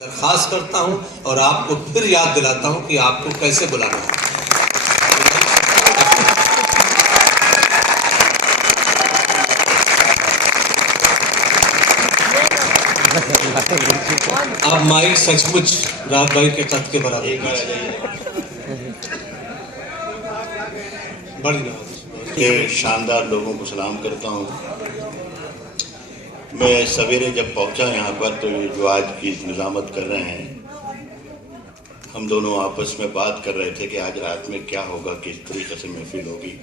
درخواست کرتا ہوں اور آپ کو پھر یاد دلاتا ہوں کہ آپ کو کیسے بلانا ہے۔ اب مائک سچ مچ رات بھائی کے قد کے برابر کہ شاندار لوگوں کو سلام کرتا ہوں۔ میں سویرے جب پہنچا یہاں پر تو یہ جو آج کی نظامت کر رہے ہیں، ہم دونوں آپس میں بات کر رہے تھے کہ آج رات میں کیا ہوگا، کس طریقے سے محفل ہوگی۔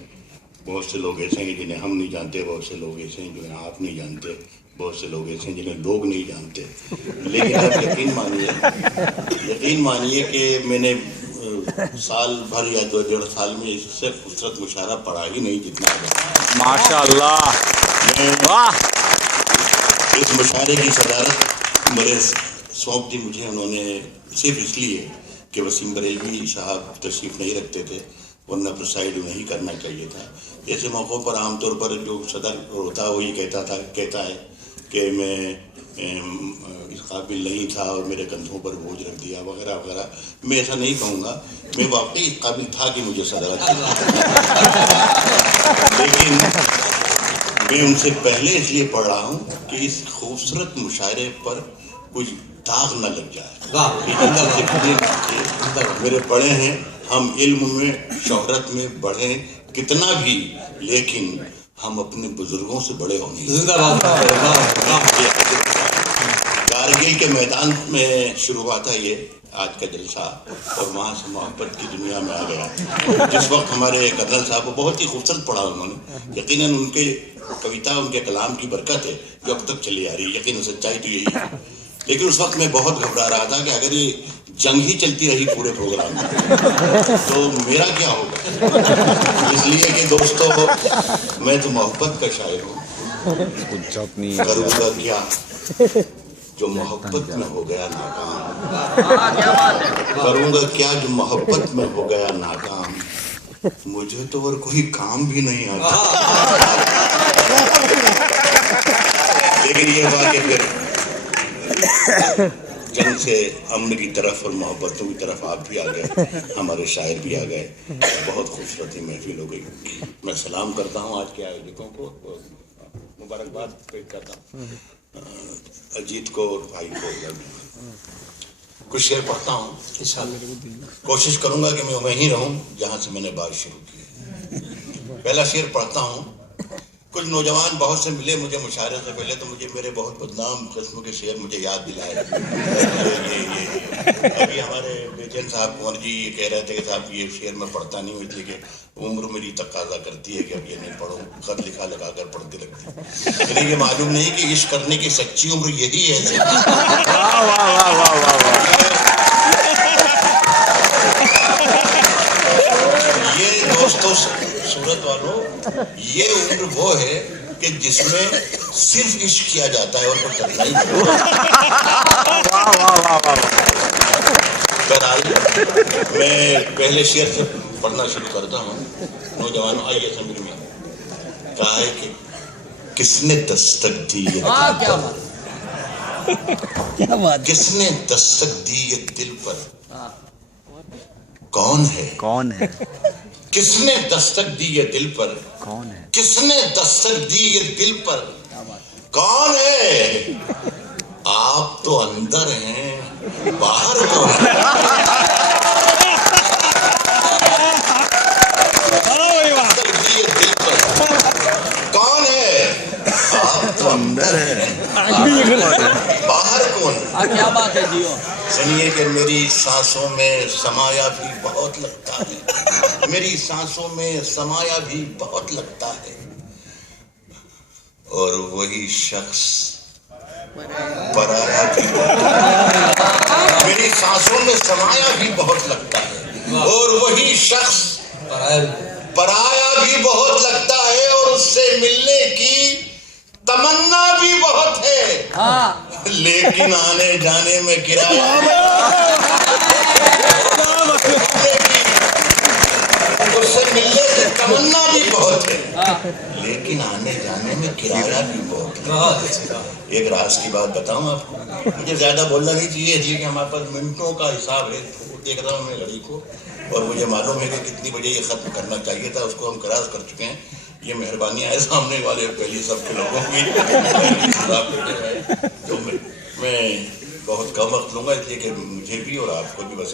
بہت سے لوگ ایسے ہیں جنہیں ہم نہیں جانتے، بہت سے لوگ ایسے ہیں جنہیں آپ نہیں جانتے، بہت سے لوگ ایسے ہیں جنہیں لوگ نہیں جانتے، لیکن آپ یقین مانیے کہ میں نے سال بھر یا 2.5 سال میں اس سے خوبصورت مشاعرہ پڑھا ہی نہیں جتنا ماشاءاللہ۔ اس مشاعرے کی صدارت میرے سونپ دی مجھے انہوں نے صرف اس لیے کہ وسیم بریلوی صاحب تشریف نہیں رکھتے تھے، ورنہ پرسائڈ نہیں کرنا چاہیے تھا۔ ایسے موقعوں پر عام طور پر جو صدر ہوتا وہی کہتا ہے کہ میں اس قابل نہیں تھا اور میرے کندھوں پر بوجھ رکھ دیا وغیرہ وغیرہ۔ میں ایسا نہیں کہوں گا، میں واقعی اس قابل تھا کہ مجھے صدارت لیکن میں ان سے پہلے اس لیے پڑھ رہا ہوں کہ اس خوبصورت مشاعرے پر کچھ داغ نہ لگ جائے۔ میرے پڑھے ہیں، ہم علم میں شہرت میں بڑھیں کتنا بھی، لیکن ہم اپنے بزرگوں سے بڑے ہونے۔ کارگل کے میدان میں شروع ہوا تھا یہ آج کا جلسہ، اور وہاں سے محبت کی دنیا میں آ گیا۔ جس وقت ہمارے کرنل صاحب کو بہت ہی خوبصورت پڑھا انہوں نے، یقیناً ان کے کویتا ان کے کلام کی برکت ہے جو اب تک چلی آ رہی ہے، یقیناً سچائی تو یہی ہے۔ لیکن اس وقت میں بہت گھبرا رہا تھا کہ اگر یہ جنگ ہی چلتی رہی پورے پروگرام میں تو میرا کیا ہوگا، اس لیے کہ دوستو میں تو محبت کا شاعر ہوں، کروں گا کیا جو محبت میں ہو گیا ناکام، کروں گا کیا جو محبت میں ہو گیا ناکام، مجھے تو اور کوئی کام بھی نہیں آتا۔ لیکن یہ ہوا کہ پھر جنگ سے امن کی طرف اور محبتوں کی طرف آپ بھی آ گئے، ہمارے شاعر بھی آ گئے، بہت خوبصورت محفل ہو گئی۔ میں سلام کرتا ہوں آج کے آیوجکوں کو، مبارکباد پیش کرتا ہوں اجیت کو اور بھائی کو۔ کچھ شعر پڑھتا ہوں، کوشش کروں گا کہ میں وہیں رہوں جہاں سے میں نے بات شروع کی۔ پہلا شعر پڑھتا ہوں۔ کچھ نوجوان بہت سے ملے مجھے مشاعرے سے پہلے، تو مجھے میرے بہت بدنام قسم کے شعر مجھے یاد دلائے۔ ابھی ہمارے بیچین صاحب کنور جی یہ کہہ رہے تھے کہ صاحب یہ شعر میں پڑھتا نہیں ہوں، اس لیے کہ عمر میری تقاضا کرتی ہے کہ اب یہ نہیں پڑھوں، خط لکھا لگا کر پڑھتی لگتی۔ لیکن یہ معلوم نہیں کہ عشق کرنے کی سچی عمر یہی ہے۔ یہ دوستوں صورت والوں، یہ عمر وہ ہے کہ جس میں صرف عشق کیا جاتا ہے اور کچھ کرنا ہی نہیں۔ میں پہلے شعر سے پڑھنا شروع کرتا ہوں۔ نوجوانوں آئیے سمجھ میں کہا ہے کہ کس نے دستک دی یہ دل پر، کس نے دستک دی یہ دل پر، کون ہے، کون ہے، کس نے دستک دی یہ دل پر، کون ہے، کس نے دستک دی یہ دل پر، کون ہے، آپ تو اندر ہیں باہر کون ہے، کون ہے، آپ تو اندر ہیں باہر کون ہے۔ کیا بات ہے جیو، سنیے کہ میری سانسوں میں سمایا بھی بہت لگتا ہے، میری سانسوں میں سمایا بھی بہت لگتا ہے، اور وہی شخص پرایا بھی میری سانسوں میں سمایا بھی بہت لگتا ہے، اور وہی شخص پرایا بھی بہت لگتا ہے، اور اس سے ملنے کی تمنا بھی بہت ہے، لیکن آنے جانے میں کرایہ اس سے ملنے کی تمنا بھی بہت ہے، لیکن آنے جانے میں کرایہ بھی بہت ہے۔ ایک راز کی بات بتاؤں آپ کو، مجھے زیادہ بولنا نہیں چاہیے جی کہ ہمارے پاس منٹوں کا حساب ہے۔ دیکھ رہا ہوں میں گھڑی کو، اور مجھے معلوم ہے کہ کتنی بجے یہ ختم کرنا چاہیے تھا، اس کو ہم کراس کر چکے ہیں۔ یہ مہربانی ہے سامنے والے پہلی سب کے لوگوں کی، تو میں بہت کم وقت لوں گا، اس لیے کہ مجھے بھی اور آپ کو بھی بس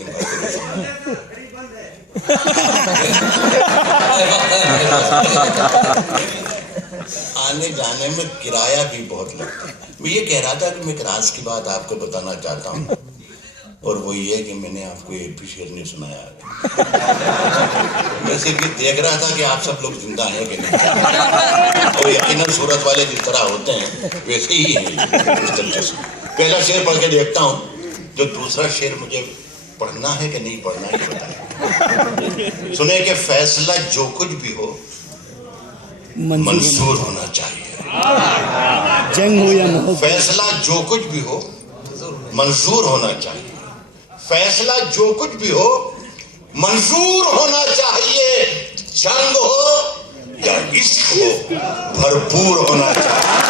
آنے جانے میں کرایہ بھی بہت لگتا ہے۔ میں یہ کہہ رہا تھا کہ میں ایک راز کی بات آپ کو بتانا چاہتا ہوں، اور وہ یہ ہے کہ میں نے آپ کو ایک بھی شعر نہیں سنایا۔ میں صرف یہ دیکھ رہا تھا کہ آپ سب لوگ زندہ ہیں کہ نہیں، اور یقیناً صورت والے جس طرح ہوتے ہیں ویسے ہی ہیں اس طریقے سے۔ پہلا شعر پڑھ کے دیکھتا ہوں، جو دوسرا شعر مجھے پڑھنا ہے کہ نہیں پڑھنا ہے بتائیں۔ سنیں کہ فیصلہ جو کچھ بھی ہو منظور ہونا چاہیے، جنگ ہو یا محبت، فیصلہ جو کچھ بھی ہو منظور ہونا چاہیے، فیصلہ جو کچھ بھی ہو منظور ہونا چاہیے، جنگ ہو یا عشق ہو بھرپور ہونا چاہیے۔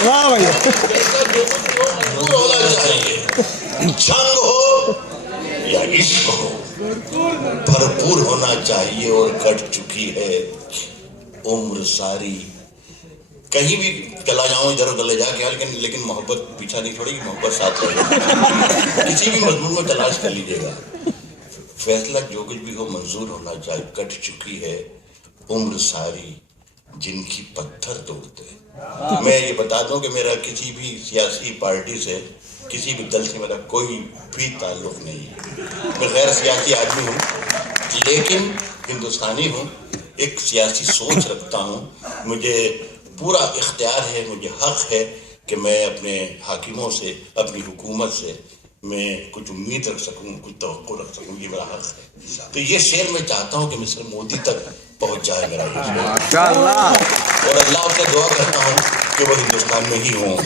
واہ بھائی، منظور ہونا چاہیے، جنگ ہو یا عشق ہو بھرپور ہونا چاہیے، اور کٹ چکی ہے عمر ساری۔ کہیں بھی چلا جاؤں ادھر ادھر لے جا کے، لیکن محبت پیچھا نہیں چھوڑے گی، محبت ساتھ رہے گی۔ کسی بھی مضمون میں تلاش کر لیجیے گا، فیصلہ جو کچھ بھی ہو منظور ہونا چاہیے، کٹ چکی ہے عمر ساری جن کی پتھر توڑتے۔ میں یہ بتا دوں کہ میرا کسی بھی سیاسی پارٹی سے، کسی بھی دل سے میرا کوئی بھی تعلق نہیں۔ میں غیر سیاسی آدمی ہوں، لیکن ہندوستانی ہوں، ایک سیاسی سوچ رکھتا ہوں، مجھے پورا اختیار ہے، مجھے حق ہے کہ میں اپنے حاکموں سے، اپنی حکومت سے میں کچھ امید رکھ سکوں، کچھ توقع رکھ سکوں، یہ میرا حق ہے۔ تو یہ شعر میں چاہتا ہوں کہ مسٹر مودی تک پہنچ جائے میرا یہ شعر، اور اللہ سے دعا کرتا ہوں کہ وہ ہندوستان میں ہی ہوں۔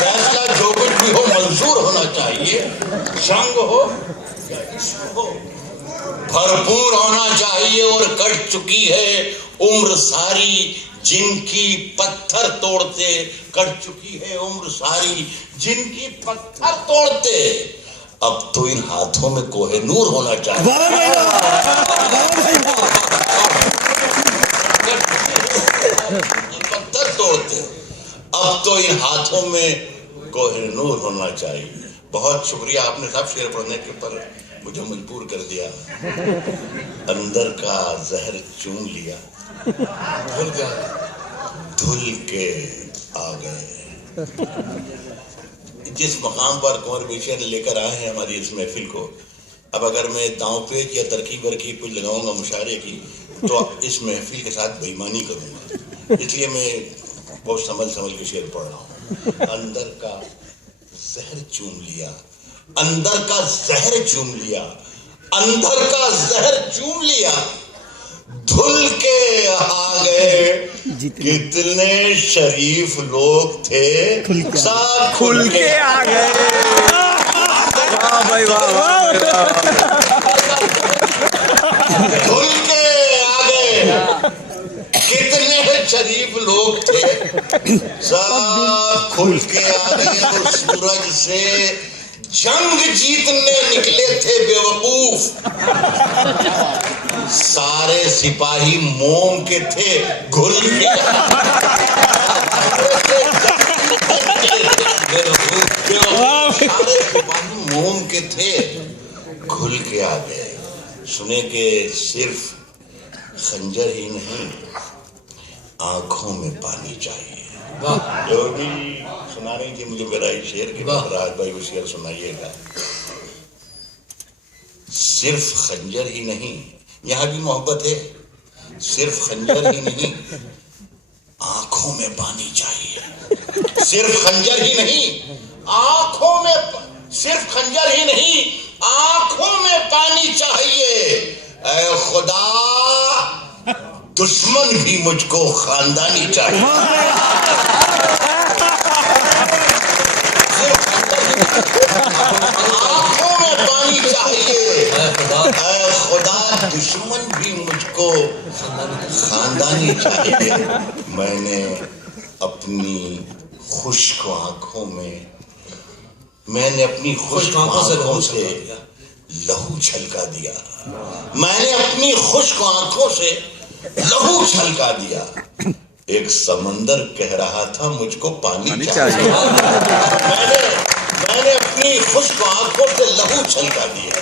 فیصلہ جو کچھ بھی ہو منظور ہونا چاہیے، جنگ ہو یا عشق ہو بھرپور ہونا چاہیے، اور کٹ چکی ہے عمر ساری جن کی پتھر توڑتے، کٹ چکی ہے عمر ساری جن کی پتھر توڑتے، اب تو ان ہاتھوں میں کوہ نور ہونا چاہیے۔ پتھر توڑتے، اب تو ان ہاتھوں میں کوہ نور ہونا چاہیے۔ بہت شکریہ، آپ نے سب شعر پڑھنے کے پر مجھے مجبور کر دیا۔ اندر کا زہر چون لیا، دھل کے آ گئے۔ جس مقام پر کنور بیشیر لے کر آئے ہیں ہماری اس محفل کو، اب اگر میں داؤں پیچ یا ترکیب ورکیب کچھ لگاؤں گا مشاعرے کی، تو اس محفل کے ساتھ بے ایمانی کروں گا، اس لیے میں بہت سنبھل کے شعر پڑھ رہا ہوں۔ اندر کا زہر چون لیا، اندر کا زہر چون لیا، اندر کا زہر چون لیا، دھل کے آ گئے۔ کتنے شریف لوگ تھے، سب کھل کے آ گئے۔ دھل کے آ گئے، کتنے شریف لوگ تھے، سب کھل کے آ گئے، اور سورج سے جنگ جیتنے نکلے تھے بے وقوف، سارے سپاہی موم کے تھے گھل کے، سارے سپاہی موم کے تھے گھل کے آ گئے۔ سنے کہ صرف خنجر ہی نہیں، آنکھوں میں پانی چاہیے۔ جو بھی سنا رہی تھی مجھے میرا یہ شعر کہ راج بھائی وہ شعر سنائیے گا۔ صرف خنجر ہی نہیں، یہاں بھی محبت ہے، صرف خنجر ہی نہیں، آنکھوں میں پانی چاہیے۔ صرف خنجر ہی نہیں، آنکھوں میں، صرف خنجر ہی نہیں، آنکھوں میں پانی چاہیے۔ اے خدا دشمن بھی مجھ کو خاندانی چاہیے. آنکھوں میں پانی چاہیے. اے خدا دشمن بھی مجھ کو خاندانی چاہیے. میں نے اپنی خشک آنکھوں سے لہو چھلکا دیا. میں نے اپنی خشک آنکھوں سے لہو چھلکا دیا. ایک سمندر کہہ رہا تھا مجھ کو پانی چاہیے. میں نے اپنی خشک آنکھوں سے لہو چھلکا دیا.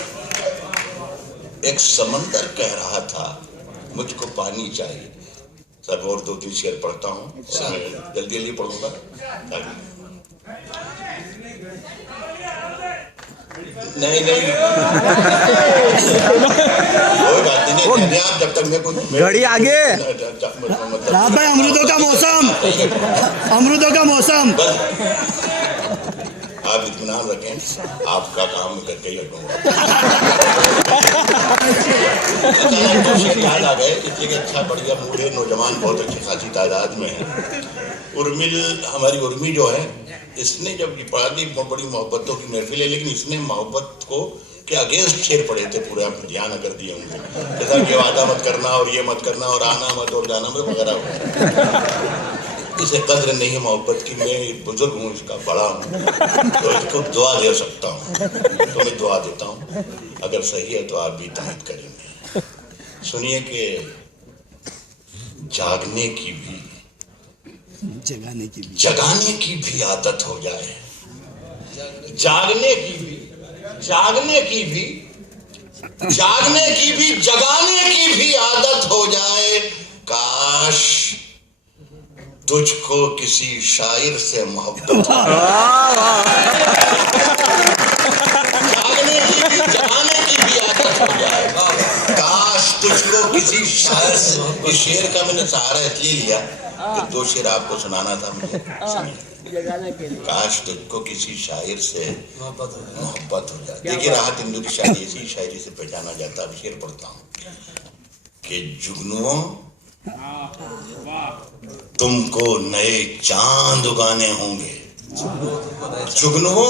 ایک سمندر کہہ رہا تھا مجھ کو پانی چاہیے. سب اور 2-3 شعر پڑھتا ہوں, جلدی جلدی پڑھوں گا. نہیں کوئی بات نہیں, آپ جب تک میں کوئی گھڑی آگے. راحت بھائی امرودوں کا موسم, امرودوں کا موسم. آپ اطمینان رکھیں, آپ کا کام کر کے ہی ہٹوں گا. یاد آ گئے اس لیے کہ اچھا بڑھیا بوڑھے نوجوان بہت اچھی خاصی تعداد میں ہیں. ہماری ارمی جو ہے, اس نے جب یہ پڑھا دی بڑی محبتوں کی محفل ہے, لیکن اس نے محبت کو کے اگینسٹ شعر پڑھے تھے پورے. آپ دھیان نہ کر دیے ان کو, جیسا کہ وعدہ مت کرنا اور یہ مت کرنا اور آنا مت اور جانا مت وغیرہ. اسے قدر نہیں محبت کی. میں بزرگ ہوں, اس کا بڑا ہوں, تو اس کو دعا دے سکتا ہوں, تو میں دعا دیتا ہوں. اگر صحیح ہے تو آپ بھی تائید کریں گے. سنیے کہ جاگنے کی بھی جگانے کی بھی عادت ہو جائے. جاگنے کی بھی جاگنے کی بھی جگانے کی بھی عادت ہو جائے. کاش تجھ کو کسی شاعر سے محبت جاگنے کی بھی جگانے کی بھی عادت ہو جائے. کاش تجھ کو کسی شاعر سے. اس شعر کا میں نے سہارا اس لیے لیا کہ 2 شعر آپ کو سنانا تھا مجھے. کاش تجھ کو کسی شاعر سے محبت ہو جائے. دیکھیے راحت ہندو کی شاعری اسی شاعری سے پہچانا جاتا ہے. شعر پڑھتا ہوں کہ جگنوں تم کو نئے چاند اگانے ہوں گے. جگنوں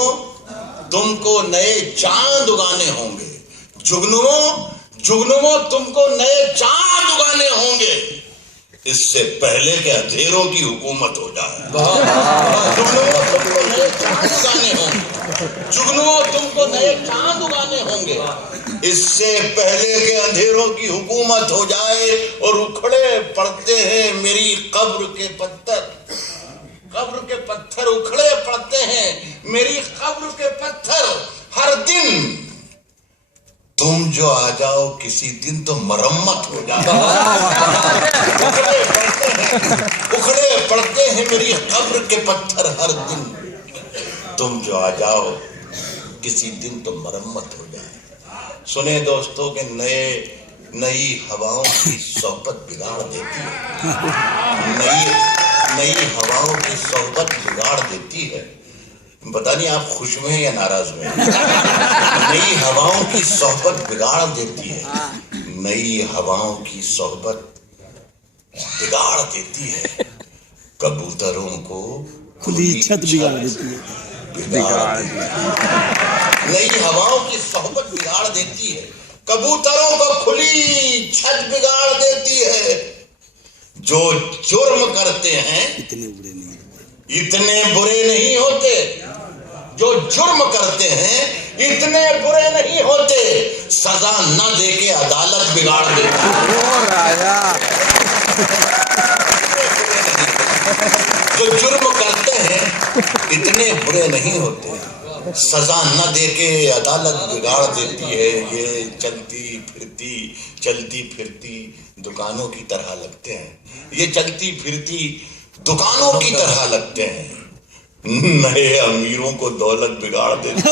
تم کو نئے چاند اگانے ہوں گے. جگنوں تم کو نئے چاند اگانے ہوں گے. اس سے پہلے کہ اندھیروں کی حکومت ہو جائے. جگنوں تم کو نئے چاند اگانے ہوں گے. جگنوں تم کو نئے چاند اگانے ہوں گے. اس سے پہلے کہ اندھیروں کی حکومت ہو جائے اور اکھڑے پڑتے ہیں میری قبر کے پتھر. قبر کے پتھر اکھڑے پڑتے ہیں میری قبر کے پتھر. ہر دن تم جو آ جاؤ کسی دن تو مرمت ہو جائے. اکھڑے پڑتے ہیں میری قبر کے پتھر. ہر دن تم جو آ جاؤ کسی دن تو مرمت ہو جائے. سنیں دوستوں کہ نئی ہواؤں کی صحبت بگاڑ دیتی ہے. نئی ہواؤں کی صحبت بگاڑ دیتی ہے. پتہ نہیں آپ خوش میں ہیں یا ناراض میں ہیں. نئی ہواؤں کی صحبت بگاڑ دیتی ہے. نئی ہواؤں کی صحبت بگاڑ دیتی ہے. کبوتروں کو کھلی چھت بگاڑ دیتی ہے. نئی ہواؤں کی صحبت بگاڑ دیتی ہے. کبوتروں کو کھلی چھت بگاڑ دیتی ہے. جو جرم کرتے ہیں اتنے برے نہیں ہوتے. جو جرم کرتے ہیں اتنے برے نہیں ہوتے. سزا نہ دے کے عدالت بگاڑ دیتی ہے. جو جرم کرتے ہیں اتنے برے نہیں ہوتے. سزا نہ دے کے عدالت بگاڑ دیتی ہے. یہ چلتی پھرتی دکانوں کی طرح لگتے ہیں. یہ چلتی پھرتی دکانوں کی طرح لگتے ہیں. نئے امیروں کو دولت بگاڑ دیتی ہے.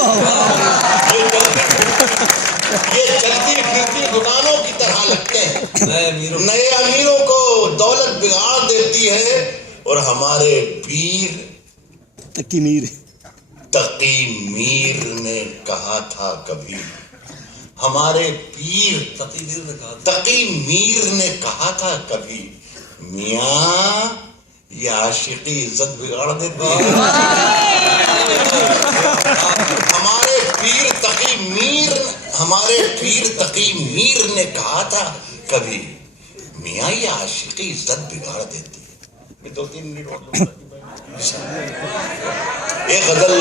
یہ چلتی پھرتی دکانوں کی طرح لگتے ہیں. نئے امیروں کو دولت بگاڑ دیتی ہے. اور ہمارے پیر تقی میر نے کہا تھا کبھی, ہمارے پیر تقی میر نے کہا تھا کبھی میاں یہ عاشقی عزت بگاڑ دیتی ہے. ہمارے پیر تقی میر نے کہا تھا کبھی میاں یہ عاشقی عزت بگاڑ دیتی ہے. میں 2-3 منٹ اور ایک غزل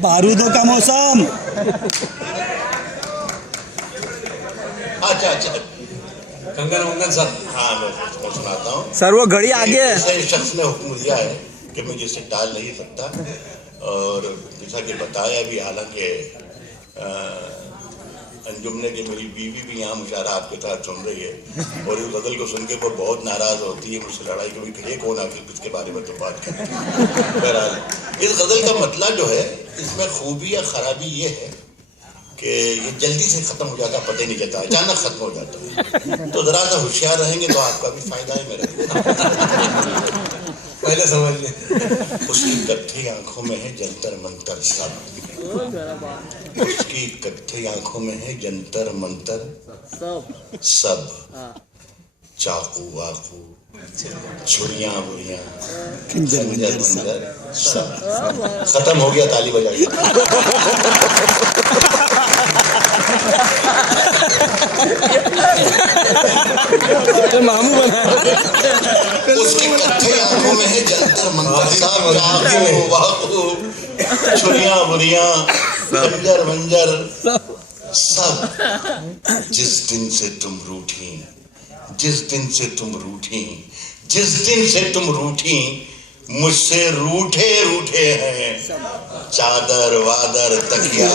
بارودوں کا موسم. اچھا کنگن ونگن سب. ہاں میں سناتا ہوں. سر وہ گھڑی آگے ہے. شخص نے حکم دیا ہے کہ میں جسے ٹال نہیں سکتا اور جیسا کہ بتایا بھی حالانکہ انجم نے کہ میری بیوی بھی یہاں مشاعرہ آپ کے ساتھ سن رہی ہے اور اس غزل کو سن کے وہ بہت ناراض ہوتی ہے مجھ سے لڑائی کبھی کھڑے کون آ کے اس کے بارے میں تو بات کریں. بہرحال اس غزل کا مطلب جو ہے اس میں خوبی یا خرابی یہ ہے کہ یہ جلدی سے ختم ہو جاتا پتہ نہیں چلتا اچانک ختم ہو جاتا ہے. تو ذرا سا ہوشیار رہیں گے تو آپ کا بھی فائدہ ہے میرا. پہلے سمجھ لیں. اس کی کتھی آنکھوں میں ہے جنتر منتر سب. اس کی کتھی آنکھوں میں ہے جنتر منتر سب. چاقو واقو چھریاں بریاں خنجر منجر سب. ختم ہو گیا تالی بجائیے. ماموں بنا. اس کی کتھی آنکھوں میں ہے جنتر منتر سب. چاقو واقو چھریاں بریاں خنجر منجر سب. جس دن سے تم روٹھی جس دن سے تم روٹھی جس دن سے تم روٹھی مجھ سے روٹھے روٹھے ہیں چادر وادر تکیا.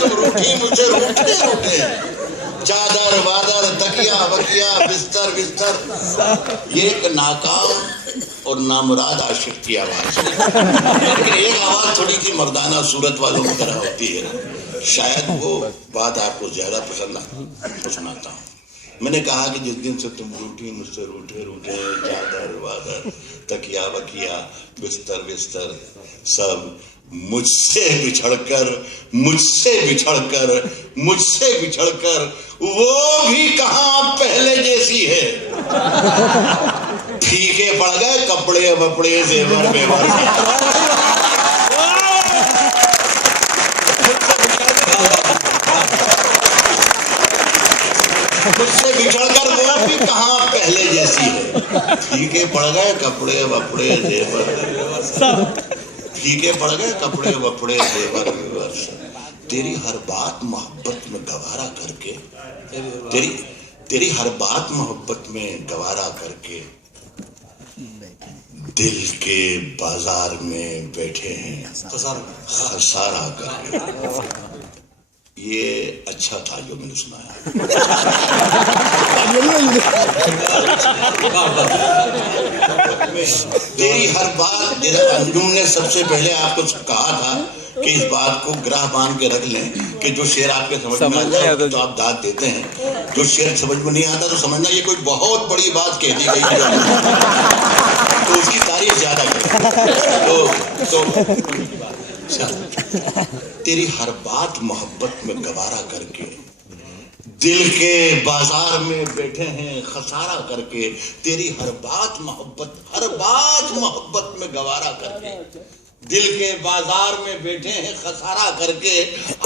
تم روٹھی مجھ سے روٹھے روٹھے ہیں چادر وادر تکیا بکیا بستر بستر. یہ ایک ناکام اور نامراد عاشق کی آواز ہے لیکن ایک آواز تھوڑی سی مردانہ صورت والوں کی طرح ہوتی ہے. شاید وہ بات آپ کو زیادہ پسند آتی تو سناتا ہوں. میں نے کہا کہ جس دن سے تم روٹھی مجھ سے روٹھے روٹھے چادر وادر تکیا بکیا بستر بستر سب مجھ سے بچھڑ کر وہ بھی کہاں پہلے جیسی ہے. پھیکے پڑ گئے کپڑے وپڑے زیور بیور. مجھ سے بچھڑ کر وہ بھی کہاں پہلے جیسی ہے. پھیکے پڑ گئے کپڑے وپڑے زیور پھیکے پڑ گئے کپڑے وپڑے زیور بیور. تیری ہر بات محبت میں گوارا کر کے تیری ہر بات محبت میں گوارا کر کے دل کے بازار میں بیٹھے ہیں خسارہ کر کے. یہ اچھا تھا جو میں نے سنایا. تیری ہر بات انجم نے سب سے پہلے آپ کو کہا تھا کہ اس بات کو گراہ باندھ کے رکھ لیں کہ جو شعر آپ کے سمجھ میں آتا ہے تو آپ داد دیتے ہیں, جو شعر سمجھ میں نہیں آتا تو سمجھنا یہ کوئی بہت بڑی بات کہہ دی گئی تو اس کی تعریف زیادہ کریں. تیری ہر بات محبت میں گوارا کر کے دل کے بازار میں بیٹھے ہیں خسارہ کر کے. تیری ہر بات محبت میں گوارا کر کے دل کے بازار میں بیٹھے ہیں خسارہ کر کے.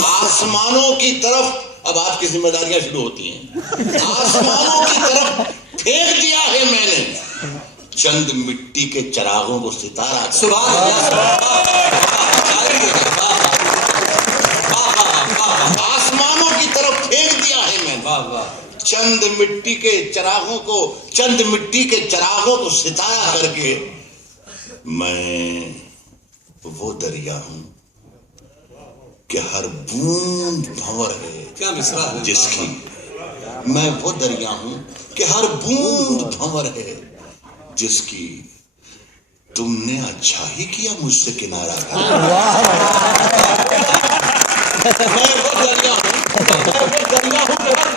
آسمانوں کی طرف اب آپ کی ذمہ داریاں شروع ہوتی ہیں. آسمانوں کی طرف پھینک دیا ہے میں نے چند مٹی کے چراغوں کو ستارہ. آسمانوں کی طرف پھینک دیا ہے میں نے چند مٹی کے چراغوں کو ستارہ کر کے. میں وہ دریا ہوں کہ ہر بوند بھنور ہے جس کی. میں وہ دریا ہوں کہ ہر بوند بھنور ہے جس کی. تم نے اچھا ہی کیا مجھ سے کنارہ کر. میں وہ دریا ہوں کہ ہر